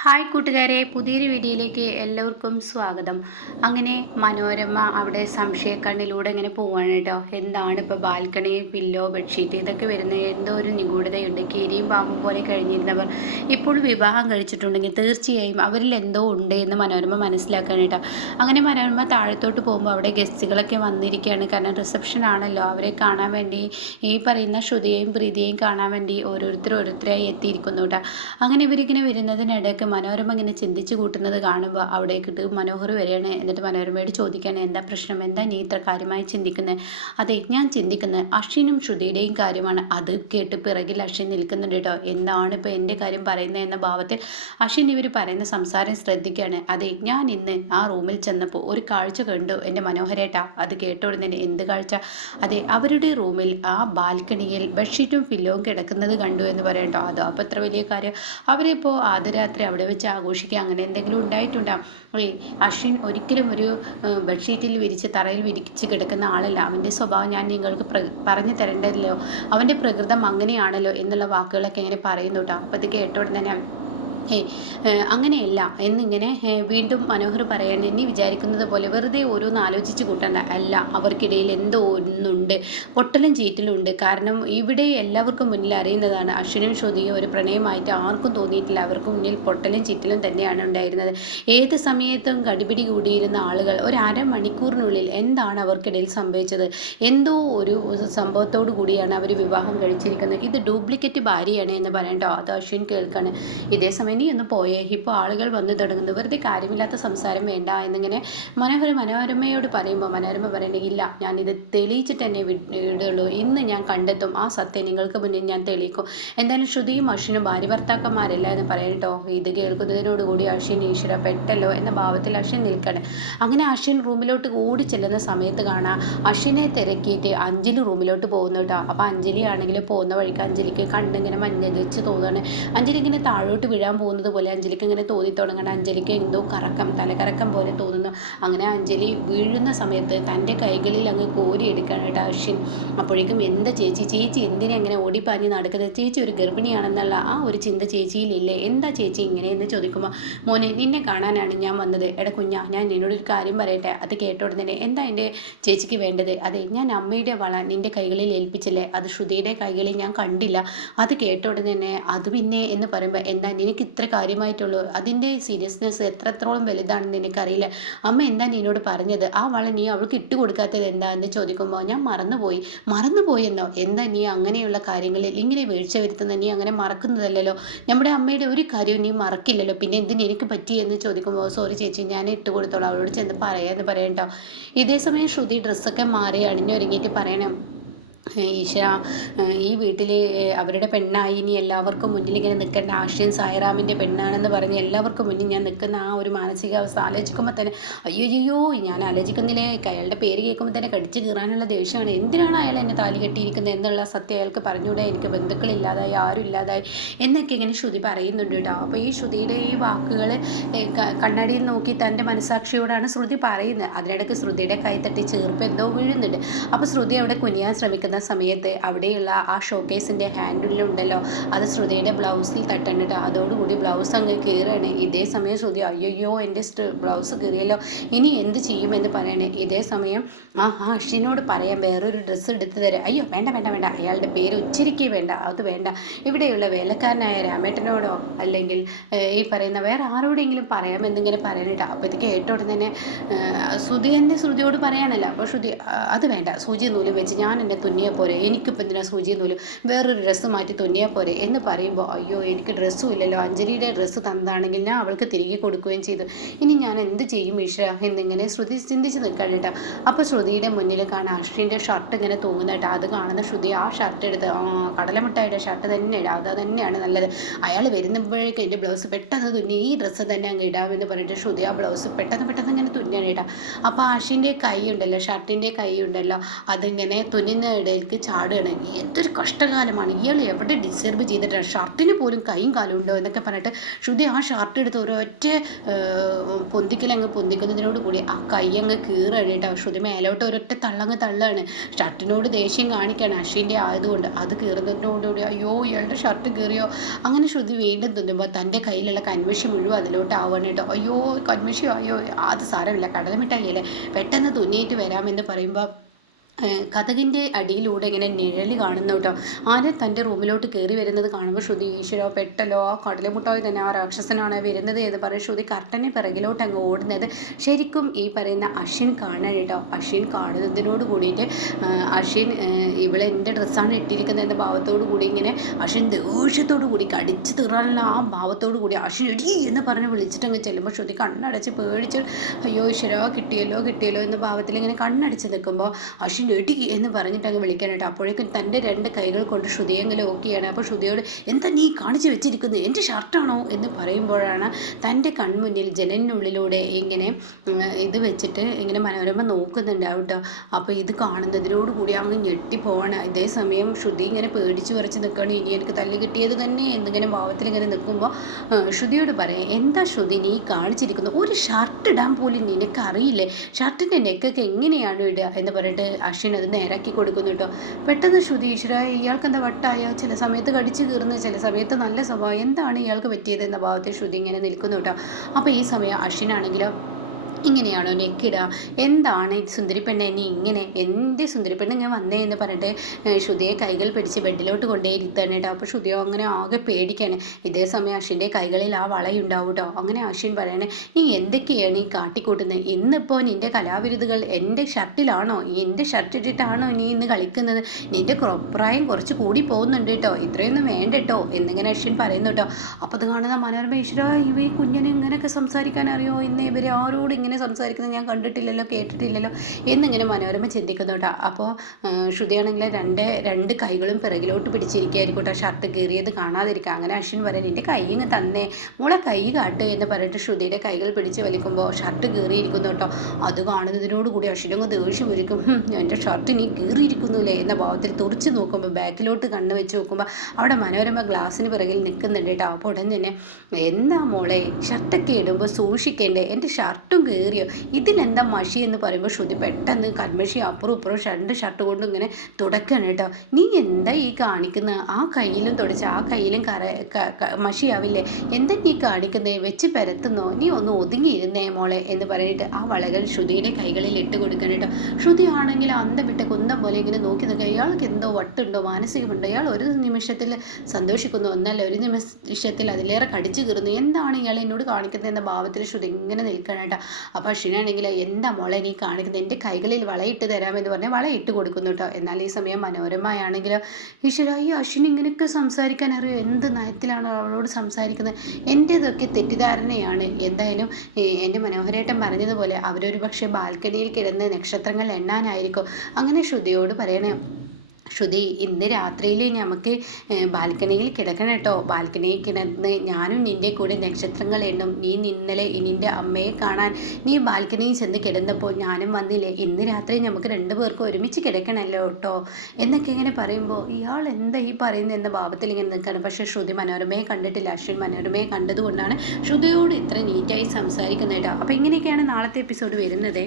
Hi കൂട്ടുകാരെ, പുതിയൊരു വീഡിയോയിലേക്ക് എല്ലാവർക്കും സ്വാഗതം. അങ്ങനെ മനോരമ അവിടെ സംശയക്കണ്ണിലൂടെ ഇങ്ങനെ പോവാണ് കേട്ടോ. എന്താണ് ഇപ്പോൾ ബാൽക്കണി, പില്ലോ, ബെഡ്ഷീറ്റ് ഇതൊക്കെ വരുന്നത്? എന്തോ ഒരു നിഗൂഢതയുണ്ട്. കീരിയും പാമ്പും പോലെ കഴിഞ്ഞിരുന്നവർ ഇപ്പോൾ വിവാഹം കഴിച്ചിട്ടുണ്ടെങ്കിൽ തീർച്ചയായും അവരിൽ എന്തോ ഉണ്ട് എന്ന് മനോരമ മനസ്സിലാക്കാൻ കേട്ടോ. അങ്ങനെ മനോരമ താഴത്തോട്ട് പോകുമ്പോൾ അവിടെ ഗസ്റ്റുകളൊക്കെ വന്നിരിക്കുകയാണ്. കാരണം റിസപ്ഷൻ ആണല്ലോ, അവരെ കാണാൻ വേണ്ടി ഈ പറയുന്ന ശ്രുതിയെയും പ്രീതിയെയും കാണാൻ വേണ്ടി ഓരോരുത്തരായി എത്തിയിരിക്കുന്നു കേട്ടോ. അങ്ങനെ ഇവരിങ്ങനെ വരുന്നതിനിടയ്ക്ക് മനോരമ ഇങ്ങനെ ചിന്തിച്ചു കൂട്ടുന്നത് കാണുമ്പോൾ അവിടേക്കിട്ട് മനോഹർ വരികയാണ്. എന്നിട്ട് മനോരമയോട് ചോദിക്കുകയാണ്, എന്താ പ്രശ്നം, എന്താ നീ ഇത്ര കാര്യമായി ചിന്തിക്കുന്നത്? അതെ, ഞാൻ ചിന്തിക്കുന്നത് അശ്വിനും ശ്രുതിയുടെയും കാര്യമാണ്. അത് കേട്ട് പിറകിൽ അശ്വിൻ നിൽക്കുന്നുണ്ട് കേട്ടോ. എന്താണ് ഇപ്പോൾ എൻ്റെ കാര്യം പറയുന്നത് എന്ന ഭാവത്തിൽ അശ്വിൻ ഇവർ പറയുന്ന സംസാരം ശ്രദ്ധിക്കുകയാണ്. അതെ, ഞാൻ ഇന്ന് ആ റൂമിൽ ചെന്നപ്പോൾ ഒരു കാഴ്ച കണ്ടു എൻ്റെ മനോഹരേട്ടാ. അത് കേട്ടോടുന്നതിന് എന്ത് കാഴ്ച? അതെ, അവരുടെ റൂമിൽ ആ ബാൽക്കണിയിൽ ബെഡ്ഷീറ്റും പില്ലോവും കിടക്കുന്നത് കണ്ടു എന്ന് പറയട്ടോ. അതോ അപ്പോൾ അത്ര വലിയ കാര്യം? അവരിപ്പോൾ ആദ്യരാത്രി അവിടെ വെച്ച് ആഘോഷിക്കുക അങ്ങനെ എന്തെങ്കിലും ഉണ്ടായിട്ടുണ്ടാകും. അശ്വിൻ ഒരിക്കലും ഒരു ബെഡ്ഷീറ്റിൽ വിരിച്ച് തറയിൽ വിരിച്ച് കിടക്കുന്ന ആളല്ല. അവൻ്റെ സ്വഭാവം ഞാൻ നിങ്ങൾക്ക് പറഞ്ഞു തരേണ്ടതല്ലോ, അവൻ്റെ പ്രകൃതം അങ്ങനെയാണല്ലോ എന്നുള്ള വാക്കുകളൊക്കെ ഇങ്ങനെ പറയുന്നു കേട്ടോ. അപ്പോൾ ഇത് കേട്ടോടെ തന്നെ അങ്ങനെയല്ല എന്നിങ്ങനെ വീണ്ടും മനോഹർ പറയാൻ, നീ വിചാരിക്കുന്നത് പോലെ വെറുതെ ഓരോന്ന് ആലോചിച്ച് കൂട്ടണ്ട. അല്ല, അവർക്കിടയിൽ എന്തോ ഒന്നുണ്ട്, പൊട്ടലും ചീറ്റലും ഉണ്ട്. കാരണം ഇവിടെ എല്ലാവർക്കും മുന്നിൽ അറിയുന്നതാണ് അശ്വിനും ശ്രുതിയും ഒരു പ്രണയമായിട്ട് ആർക്കും തോന്നിയിട്ടില്ല. അവർക്ക് മുന്നിൽ പൊട്ടലും ചീറ്റലും തന്നെയാണ് ഉണ്ടായിരുന്നത്. ഏത് സമയത്തും കടിപിടി കൂടിയിരുന്ന ആളുകൾ ഒരു അരമണിക്കൂറിനുള്ളിൽ എന്താണ് അവർക്കിടയിൽ സംഭവിച്ചത്? എന്തോ ഒരു സംഭവത്തോടു കൂടിയാണ് അവർ വിവാഹം കഴിച്ചിരിക്കുന്നത്. ഇത് ഡ്യൂപ്ലിക്കേറ്റ് ഭാര്യയാണ് എന്ന് പറയട്ടോ. അത് അശ്വിൻ കേൾക്കാണ്. ഇതേ സമയം നീ ഒന്ന് പോയേ, ഇപ്പോൾ ആളുകൾ വന്നു തുടങ്ങുന്നു, വെറുതെ കാര്യമില്ലാത്ത സംസാരം വേണ്ട എന്നിങ്ങനെ മനോരമയോട് പറയുമ്പോൾ മനോരമ പറയണേ, ഇല്ല, ഞാനിത് തെളിയിച്ചിട്ട് തന്നെ വിടുള്ളൂ. ഇന്ന് ഞാൻ കണ്ടെത്തും ആ സത്യം, നിങ്ങൾക്ക് മുന്നിൽ ഞാൻ തെളിയിക്കും. എന്തായാലും ശ്രുതിയും അശ്വിനും ഭാര്യ ഭർത്താക്കന്മാരല്ല എന്ന് പറയട്ടോ. ഇത് കേൾക്കുന്നതിനോടുകൂടി അശ്വിൻ ഈശ്വര പെട്ടല്ലോ എന്ന ഭാവത്തിൽ അശ്വിൻ നിൽക്കണം. അങ്ങനെ അശ്വിൻ റൂമിലോട്ട് ഓടി ചെല്ലുന്ന സമയത്ത് കാണാം അശ്വിനെ തിരക്കിയിട്ട് അഞ്ജലി റൂമിലോട്ട് പോകുന്നു കേട്ടോ. അപ്പോൾ അഞ്ജലി ആണെങ്കിൽ പോകുന്ന വഴിക്ക് അഞ്ജലിക്ക് കണ്ടിങ്ങനെ മഞ്ഞളിച്ച് തോന്നുകയാണ്. അഞ്ജലി ഇങ്ങനെ താഴോട്ട് വീഴാൻ പോകുന്നത് പോലെ അഞ്ജലിക്ക് ഇങ്ങനെ തോന്നി തുടങ്ങണം. അഞ്ജലിക്ക് എന്തോ തലകറക്കം പോലെ തോന്നുന്നു. അങ്ങനെ അഞ്ജലി വീഴുന്ന സമയത്ത് തൻ്റെ കൈകളിൽ അങ്ങ് കോരിയെടുക്കാനായിട്ട് അശ്വിൻ. അപ്പോഴേക്കും എന്താ ചേച്ചി എന്തിനെ അങ്ങനെ ഓടിപ്പാഞ്ഞ് നടക്കുന്നത്? ചേച്ചി ഒരു ഗർഭിണിയാണെന്നുള്ള ആ ഒരു ചിന്ത ചേച്ചിയിലില്ലേ? എന്താ ചേച്ചി ഇങ്ങനെ എന്ന് ചോദിക്കുമ്പോൾ, മോനെ, നിന്നെ കാണാനാണ് ഞാൻ വന്നത്. എടാ കുഞ്ഞാ, ഞാൻ നിന്നോടൊരു കാര്യം പറയട്ടെ. അത് കേട്ടോടുന്നതിന് എന്താ എൻ്റെ ചേച്ചിക്ക് വേണ്ടത്? അതെ, ഞാൻ അമ്മയുടെ വള നിൻ്റെ കൈകളിൽ ഏൽപ്പിച്ചില്ലേ, അത് ശ്രുതിയുടെ കൈകളിൽ ഞാൻ കണ്ടില്ല. അത് കേട്ടോടുന്നതിന് അത് പിന്നെ എന്ന് പറയുമ്പോൾ, എന്താ നിനക്ക് ഇത്ര കാര്യമായിട്ടുള്ളൂ? അതിൻ്റെ സീരിയസ്നെസ് എത്രത്തോളം വലുതാണെന്ന് നിനക്കറിയില്ല. അമ്മ എന്താ നിന്നോട് പറഞ്ഞത്? ആ വള നീ അവൾക്ക് ഇട്ട് കൊടുക്കാത്തത് എന്താ എന്ന് ചോദിക്കുമ്പോൾ, ഞാൻ മറന്നുപോയെന്നോ? എന്താ നീ അങ്ങനെയുള്ള കാര്യങ്ങളിൽ ഇങ്ങനെ വീഴ്ച വരുത്തുന്നത്? നീ അങ്ങനെ മറക്കുന്നതല്ലല്ലോ. നമ്മുടെ അമ്മയുടെ ഒരു കാര്യവും നീ മറക്കില്ലല്ലോ, പിന്നെ എന്തിന് എനിക്ക് പറ്റി എന്ന് ചോദിക്കുമ്പോൾ, സോറി ചേച്ചി, ഞാൻ ഇട്ട് കൊടുത്തോളാം, അവളോട് ചെന്ന് പറയാമെന്ന് പറയട്ടോ. ഇതേ സമയം ശ്രുതി ഡ്രസ്സൊക്കെ മാറി അണിഞ്ഞൊരുങ്ങിയിട്ട് പറയണം, ഈശ്വര, ഈ വീട്ടിൽ അവരുടെ പെണ്ണായി ഇനി എല്ലാവർക്കും മുന്നിൽ ഇങ്ങനെ നിൽക്കേണ്ട അശ്വിൻ സായിറാമിൻ്റെ പെണ്ണാണെന്ന് പറഞ്ഞ് എല്ലാവർക്കും മുന്നിൽ ഞാൻ നിൽക്കുന്ന ആ ഒരു മാനസികാവസ്ഥ ആലോചിക്കുമ്പോൾ തന്നെ അയ്യോ ഞാൻ ആലോചിക്കുന്നില്ലേ. അയാളുടെ പേര് കേൾക്കുമ്പോൾ തന്നെ കടിച്ചു കീറാനുള്ള ദേഷ്യമാണ്. എന്തിനാണ് അയാൾ എന്നെ താലി കെട്ടിയിരിക്കുന്നത് എന്നുള്ള സത്യം അയാൾക്ക് പറഞ്ഞുകൂടെ? എനിക്ക് ബന്ധുക്കളില്ലാതായി, ആരും ഇല്ലാതായി എന്നൊക്കെ ഇങ്ങനെ ശ്രുതി പറയുന്നുണ്ട് കേട്ടോ. അപ്പോൾ ഈ ശ്രുതിയുടെ ഈ വാക്കുകൾ കണ്ണാടിയിൽ നോക്കി തൻ്റെ മനസാക്ഷിയോടാണ് ശ്രുതി പറയുന്നത്. അതിനിടയ്ക്ക് ശ്രുതിയുടെ കൈ തട്ടി ചീർപ്പ് എന്തോ വീഴുന്നുണ്ട്. അപ്പോൾ ശ്രുതി അവിടെ കുനിയാൻ ശ്രമിക്കുന്ന സമയത്ത് അവിടെയുള്ള ആ ഷോക്കേസിൻ്റെ ഹാൻഡിലുണ്ടല്ലോ, അത് ശ്രുതിയുടെ ബ്ലൗസിൽ തട്ടണ്ടിട്ട് അതോടുകൂടി ബ്ലൗസ് അങ്ങ് കീറാണ്. ഇതേ സമയം ശ്രുതി അയ്യോ എൻ്റെ ബ്ലൗസ് കീറിയല്ലോ, ഇനി എന്ത് ചെയ്യുമെന്ന് പറയണേ. ഇതേ സമയം അശ്വിനോട് പറയാം വേറൊരു ഡ്രസ്സ് എടുത്തു തരാം. അയ്യോ വേണ്ട, അയാളുടെ പേര് ഉച്ചരിക്കേ വേണ്ട, അത് വേണ്ട. ഇവിടെയുള്ള വേലക്കാരനായ രാമേട്ടനോടോ അല്ലെങ്കിൽ ഈ പറയുന്ന വേറെ ആരോടെങ്കിലും പറയാമെന്നിങ്ങനെ പറയാനിട്ട്. അപ്പോൾ ഇത് കേട്ടോടെ തന്നെ ശ്രുതിയോട് പറയാനല്ല. അപ്പോൾ ശ്രുതി അത് വേണ്ട, സൂചി നൂല് വെച്ച് ഞാൻ എന്നെ തുന്നിയ പോരെ, എനിക്കിപ്പോൾ എന്തിനാ സൂചി നൂല്, വേറൊരു ഡ്രസ്സ് മാറ്റി തുന്നിയാൽ പോരെ എന്ന് പറയുമ്പോൾ, അയ്യോ എനിക്ക് ഡ്രസ്സും ഇല്ലല്ലോ, അഞ്ജലിയുടെ ഡ്രസ്സ് തന്നതാണെങ്കിൽ ഞാൻ അവൾക്ക് തിരികെ കൊടുക്കുകയും ചെയ്തു, ഇനി ഞാൻ എന്ത് ചെയ്യും ഈശ്വര എന്നിങ്ങനെ ശ്രുതി ചിന്തിച്ച് നിൽക്കാൻ കേട്ടോ. അപ്പോൾ ശ്രുതിയുടെ മുന്നിൽ കാണാം അശ്വിൻ്റെ ഷർട്ട് ഇങ്ങനെ തൂങ്ങുന്ന കേട്ടോ. അത് കാണുന്ന ശ്രുതി ആ ഷർട്ട് എടുത്ത് കടലമിട്ടായുടെ ഷർട്ട് തന്നെ ഇടാം, അത് തന്നെയാണ് നല്ലത്. അയാൾ വരുമ്പോഴേക്കും എൻ്റെ ബ്ലൗസ് പെട്ടെന്ന് തുന്നി ഈ ഡ്രസ്സ് തന്നെ അങ്ങ് ഇടാമെന്ന് പറഞ്ഞിട്ട് ശ്രുതി ആ ബ്ലൗസ് പെട്ടെന്ന് ഇങ്ങനെ തുന്നിയാണ് കേട്ടോ. അപ്പോൾ അശ്വിൻ്റെ കൈ ഉണ്ടല്ലോ, ഷർട്ടിൻ്റെ കൈ ഉണ്ടല്ലോ, അതിങ്ങനെ തുന്നുന്ന ഇടയിലേക്ക് ചാടുകയാണ്. എന്തൊരു കഷ്ടകാലമാണ്, ഇയാൾ എവിടെ ഡിസർവ് ചെയ്തിട്ടാണ്, ഷർട്ടിന് പോലും കൈയും കാലും ഉണ്ടോ എന്നൊക്കെ പറഞ്ഞിട്ട് ശ്രുതി ആ ഷർട്ട് എടുത്ത് ഒരൊറ്റ പൊന്തിക്കലങ്ങ് പൊന്തിക്കുന്നതിനോട് കൂടി ആ കൈ അങ്ങ് കീറുകയാണ് കേട്ടോ. ശ്രുതി മേലോട്ട് ഒരൊറ്റ തള്ളങ്ങ് തള്ളാണ്. ഷർട്ടിനോട് ദേഷ്യം കാണിക്കുകയാണ് അശ്വിൻ്റെ ആയതുകൊണ്ട്. അത് കീറുന്നതിനോടുകൂടി അയ്യോ ഇയാളുടെ ഷർട്ട് കീറിയോ. അങ്ങനെ ശ്രുതി വീണ്ടും തുന്നുമ്പോൾ തൻ്റെ കയ്യിലുള്ള കൺമഷി മുഴുവൻ അതിലോട്ട് ആവുകയാണ് കേട്ടോ. അയ്യോ കൺമഷി അയ്യോ അത് സാരമില്ല, കടലമിഠായിയല്ലേ, പെട്ടെന്ന് തുന്നിയിട്ട് വരാമെന്ന് പറയുമ്പോൾ കതകിൻ്റെ അടിയിലൂടെ ഇങ്ങനെ നിഴൽ കാണുന്നു കേട്ടോ. ആരെ തൻ്റെ റൂമിലോട്ട് കയറി വരുന്നത് കാണുമ്പോൾ ശ്രുതി ഈശ്വരോ പെട്ടല്ലോ, ആ കടലമുട്ടായി തന്നെ ആ രാക്ഷസനാണ് വരുന്നത് എന്ന് പറയും. ശ്രുതി കർട്ടന് പിറകിലോട്ട് അങ്ങ് ഓടുന്നത് ശരിക്കും ഈ പറയുന്ന അശ്വിൻ കാണാൻ കേട്ടോ. അശ്വിൻ കാണുന്നതിനോട് കൂടിയിട്ട് അശ്വിൻ ഇവിടെ എൻ്റെ ഡ്രസ്സാണ് ഇട്ടിരിക്കുന്നത് എന്ന ഭാവത്തോടു കൂടി ഇങ്ങനെ അശ്വിൻ ദേഷ്യത്തോടു കൂടി കടിച്ചു തീറാനുള്ള ആ ഭാവത്തോടു കൂടി അശ്വിൻ എടി എന്ന് പറഞ്ഞ് വിളിച്ചിട്ടങ്ങ് ചെല്ലുമ്പോൾ ശ്രുതി കണ്ണടച്ച് പേടിച്ച് അയ്യോ ഈശ്വരോ കിട്ടിയല്ലോ കിട്ടിയല്ലോ എന്ന ഭാവത്തിൽ ഇങ്ങനെ കണ്ണടച്ച് നിൽക്കുമ്പോൾ അശ്വിൻ എടി എന്ന് പറഞ്ഞിട്ട് അങ്ങ് വിളിക്കാനായിട്ട് അപ്പോഴേക്കും തൻ്റെ രണ്ട് കൈകൾ കൊണ്ട് ശ്രുതിയെങ്കിലും ഓക്കെയാണ്. അപ്പോൾ ശ്രുതിയോട് എന്താ നീ കാണിച്ചു വെച്ചിരിക്കുന്നത്, എൻ്റെ ഷർട്ടാണോ എന്ന് പറയുമ്പോഴാണ് തൻ്റെ കൺമുന്നിൽ ജനലിനുള്ളിലൂടെ ഇങ്ങനെ ഇത് വെച്ചിട്ട് ഇങ്ങനെ മനോരമ നോക്കുന്നുണ്ടാവും കേട്ടോ. അപ്പോൾ ഇത് കാണുന്നതിനോട് കൂടി അങ്ങ് ഞെട്ടിപ്പോവാണ്. ഇതേ സമയം ശ്രുതി ഇങ്ങനെ പേടിച്ച് പറിച്ച് നിൽക്കുകയാണ്. ഇനി എനിക്ക് തല്ല് കിട്ടിയത് തന്നെ എന്നിങ്ങനെ ഭാവത്തിൽ ഇങ്ങനെ നിൽക്കുമ്പോൾ ശ്രുതിയോട് പറയാം എന്താ ശ്രുതി നീ കാണിച്ചിരിക്കുന്നത്, ഒരു ഷർട്ട് ഇടാൻ പോലും നിനക്കറിയില്ലേ, ഷർട്ടിൻ്റെ നെക്കൊക്കെ എങ്ങനെയാണ് ഇടുക എന്ന് പറഞ്ഞിട്ട് അശ്വിൻ അത് നേരാക്കി കൊടുക്കുന്നു കേട്ടോ. പെട്ടെന്ന് ശ്രുതി ഈശ്വര ഇയാൾക്ക് എന്താ വട്ടായ, ചില സമയത്ത് കടിച്ചു കീറുന്നു, ചില സമയത്ത് നല്ല സ്വഭാവം, എന്താണ് ഇയാൾക്ക് പറ്റിയത് എന്ന ഭാവത്തിൽ ശ്രുതി ഇങ്ങനെ നിൽക്കുന്നു കേട്ടോ. അപ്പോൾ ഈ സമയം അശ്വിനാണെങ്കിലോ ഇങ്ങനെയാണോ നെക്കിടുക, എന്താണ് സുന്ദരിപ്പെണ്ണെ നീ ഇങ്ങനെ, എൻ്റെ സുന്ദരിപ്പെണ്ണ് ഞാൻ വന്നേ എന്ന് പറഞ്ഞിട്ട് ശ്രുതിയെ കൈകൾ പിടിച്ച് ബെഡിലോട്ട് കൊണ്ടേ ഇരുത്താണ് കേട്ടോ. അപ്പോൾ ശ്രുതിയോ അങ്ങനെ ആകെ പേടിക്കാണ്. ഇതേ സമയം അശ്വിൻ്റെ കൈകളിൽ ആ വളയുണ്ടാവും കേട്ടോ. അങ്ങനെ അശ്വിൻ പറയണേ നീ എന്തൊക്കെയാണ് ഈ കാട്ടിക്കൂട്ടുന്നത്, ഇന്നിപ്പോൾ നിൻ്റെ കലാവിരുതുകൾ എൻ്റെ ഷർട്ടിലാണോ, എൻ്റെ ഷർട്ട് ഇട്ടിട്ടാണോ നീ ഇന്ന് കളിക്കുന്നത്, നിൻ്റെ പ്രായം കുറച്ച് കൂടി പോകുന്നുണ്ട് കേട്ടോ, ഇത്രയൊന്നും വേണ്ട കേട്ടോ എന്നിങ്ങനെ അശ്വിൻ പറയുന്നു കേട്ടോ. അപ്പോൾ അത് കാണുന്ന മനോരമ ഈശ്വര ഇവ ഈ കുഞ്ഞിനെ ഇങ്ങനെയൊക്കെ സംസാരിക്കാൻ അറിയോ, ഇന്ന് ഇവരെ ആരോട് ഇങ്ങനെ സംസാരിക്കുന്നത് ഞാൻ കണ്ടിട്ടില്ലല്ലോ കേട്ടിട്ടില്ലല്ലോ എന്നിങ്ങനെ മനോരമ ചിന്തിക്കുന്നു കേട്ടോ. അപ്പോൾ ശ്രുതിയാണെങ്കിൽ രണ്ട് കൈകളും പിറകിലോട്ട് പിടിച്ചിരിക്കുകയായിരിക്കും കേട്ടോ, ഷർട്ട് കീറിയത് കാണാതിരിക്കുക. അങ്ങനെ അശ്വിൻ പറയാൻ എൻ്റെ കൈ ഇങ്ങ് തന്നേ മോളെ കൈ കാട്ട് എന്ന് പറഞ്ഞിട്ട് ശ്രുതിയുടെ കൈകൾ പിടിച്ച് വലിക്കുമ്പോൾ ഷർട്ട് കീറിയിരിക്കുന്നു കേട്ടോ. അത് കാണുന്നതിനോട് കൂടി അശ്വിനങ്ങ് ദേഷ്യം വരിക്കും. എൻ്റെ ഷർട്ട് നീ കീറിയിരിക്കുന്നില്ലേ എന്ന ഭാവത്തിൽ തുറച്ച് നോക്കുമ്പോൾ ബാക്കിലോട്ട് കണ്ണ് വെച്ച് നോക്കുമ്പോൾ അവിടെ മനോരമ ഗ്ലാസ്സിന് പിറകിൽ നിൽക്കുന്നുണ്ട് കേട്ടോ. അപ്പോൾ ഉടൻ തന്നെ എന്താ മോളെ ഷർട്ടൊക്കെ ഇടുമ്പോൾ സൂക്ഷിക്കേണ്ടേ, എൻ്റെ ഷർട്ടും കീറിയോ, ഇതിലെന്താ മഷി എന്ന് പറയുമ്പോൾ ശ്രുതി പെട്ടെന്ന് കൺമഷി അപ്പുറം ഇപ്പുറം രണ്ട് ഷർട്ട് കൊണ്ട് ഇങ്ങനെ തുടക്കുകയാണ് കേട്ടോ. നീ എന്താ ഈ കാണിക്കുന്നത്, ആ കയ്യിലും തുടച്ച് ആ കയ്യിലും മഷിയാവില്ലേ, എന്താ നീ കാണിക്കുന്നത്, വെച്ച് പരത്തുന്നോ, നീ ഒന്ന് ഒതുങ്ങിയിരുന്നേ മോളെ എന്ന് പറഞ്ഞിട്ട് ആ വളകൾ ശ്രുതിയുടെ കൈകളിൽ ഇട്ട് കൊടുക്കണം കേട്ടോ. ശ്രുതി ആണെങ്കിൽ അന്തം വിട്ട കുന്തം പോലെ ഇങ്ങനെ നോക്കി നിൽക്കുക. ഇയാൾക്ക് എന്തോ വട്ടുണ്ടോ മാനസികമുണ്ടോ, ഇയാൾ ഒരു നിമിഷത്തിൽ സന്തോഷിക്കുന്നു, ഒന്നല്ല ഒരു നിമിഷത്തിൽ അതിലേറെ കടിച്ചു കീറുന്നു, എന്താണ് ഇയാൾ എന്നോട് കാണിക്കുന്നത് എന്ന ഭാവത്തിൽ ശ്രുതി ഇങ്ങനെ നിൽക്കണം കേട്ടോ. അപ്പോൾ അശ്വിനാണെങ്കിൽ എന്താ മോളെ നീ കാണിക്കുന്നത്, എൻ്റെ കൈകളിൽ വളയിട്ട് തരാമെന്ന് പറഞ്ഞാൽ വളയിട്ട് കൊടുക്കുന്നു കേട്ടോ. എന്നാൽ ഈ സമയം മനോരമയാണെങ്കിൽ ഈശ്വര ഈ അശ്വിൻ ഇങ്ങനെയൊക്കെ സംസാരിക്കാൻ അറിയോ, എന്ത് നയത്തിലാണ് അവളോട് സംസാരിക്കുന്നത്, എൻ്റേതൊക്കെ തെറ്റിദ്ധാരണയാണ്. എന്തായാലും എൻ്റെ മനോഹരേട്ടൻ പറഞ്ഞതുപോലെ അവരൊരു പക്ഷേ ബാൽക്കണിയിൽ കിടന്ന് നക്ഷത്രങ്ങൾ എണ്ണാനായിരിക്കും. അങ്ങനെ ശ്രുതിയോട് പറയണേ ശ്രുതി ഇന്ന് രാത്രിയിൽ നമുക്ക് ബാൽക്കണിയിൽ കിടക്കണം കേട്ടോ, ബാൽക്കണിയിൽ കിടന്ന് ഞാനും നിൻ്റെ കൂടെ നക്ഷത്രങ്ങൾ എണ്ണും, നീ ഇന്നലെ നിൻ്റെ അമ്മയെ കാണാൻ നീ ബാൽക്കണിയിൽ ചെന്ന് കിടന്നപ്പോൾ ഞാനും വന്നില്ലേ, ഇന്ന് രാത്രി നമുക്ക് രണ്ടുപേർക്കും ഒരുമിച്ച് കിടക്കണമല്ലോ കേട്ടോ എന്നൊക്കെ ഇങ്ങനെ പറയുമ്പോൾ ഇയാൾ എന്താ ഈ പറയുന്നത് എന്ന ഭാവത്തിൽ ഇങ്ങനെ നിൽക്കണം. പക്ഷേ ശ്രുതി മനോരമയെ കണ്ടിട്ടില്ല, അശ്വിൻ മനോരമയെ കണ്ടതുകൊണ്ടാണ് ശ്രുതിയോട് ഇത്ര നീറ്റായി സംസാരിക്കുന്നത് കേട്ടോ. അപ്പോൾ ഇങ്ങനെയൊക്കെയാണ് നാളത്തെ എപ്പിസോഡ് വരുന്നത്.